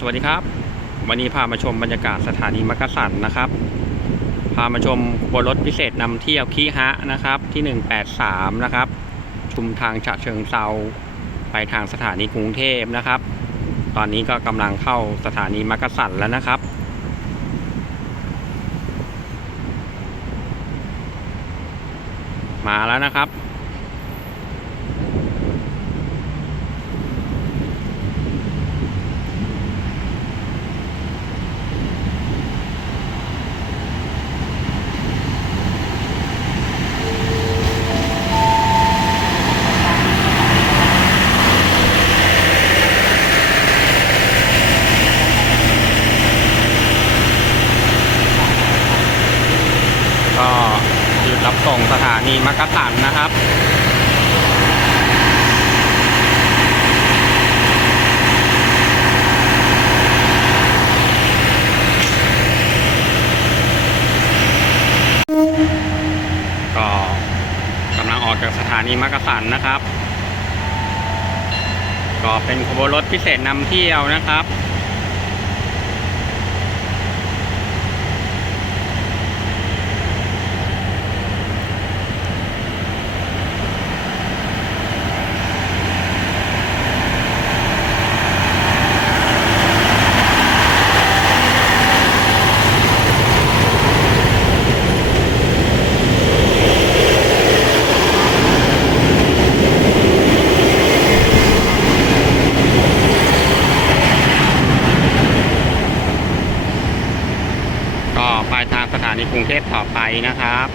สวัสดีครับ วันนี้พามาชมบรรยากาศสถานีมักกะสันนะครับ พามาชมบนรถพิเศษนำเที่ยวคีฮะนะครับ ที่ 183 นะครับ ชุมทางฉะเชิงเซาไปทางสถานีกรุงเทพนะครับ ตอนนี้ก็กำลังเข้าสถานีมักกะสันแล้วนะครับมาแล้วนะครับ ก็หยุ ดรับส่งสถานีมักกะสันนะครับก็กำลังออกจากสถานีมักกะสันนะครับ ก็เป็นขบวนรถพิเศษนำเที่ยวนะครับ ก็ ปลายทางสถานีกรุงเทพต่อไปนะครับ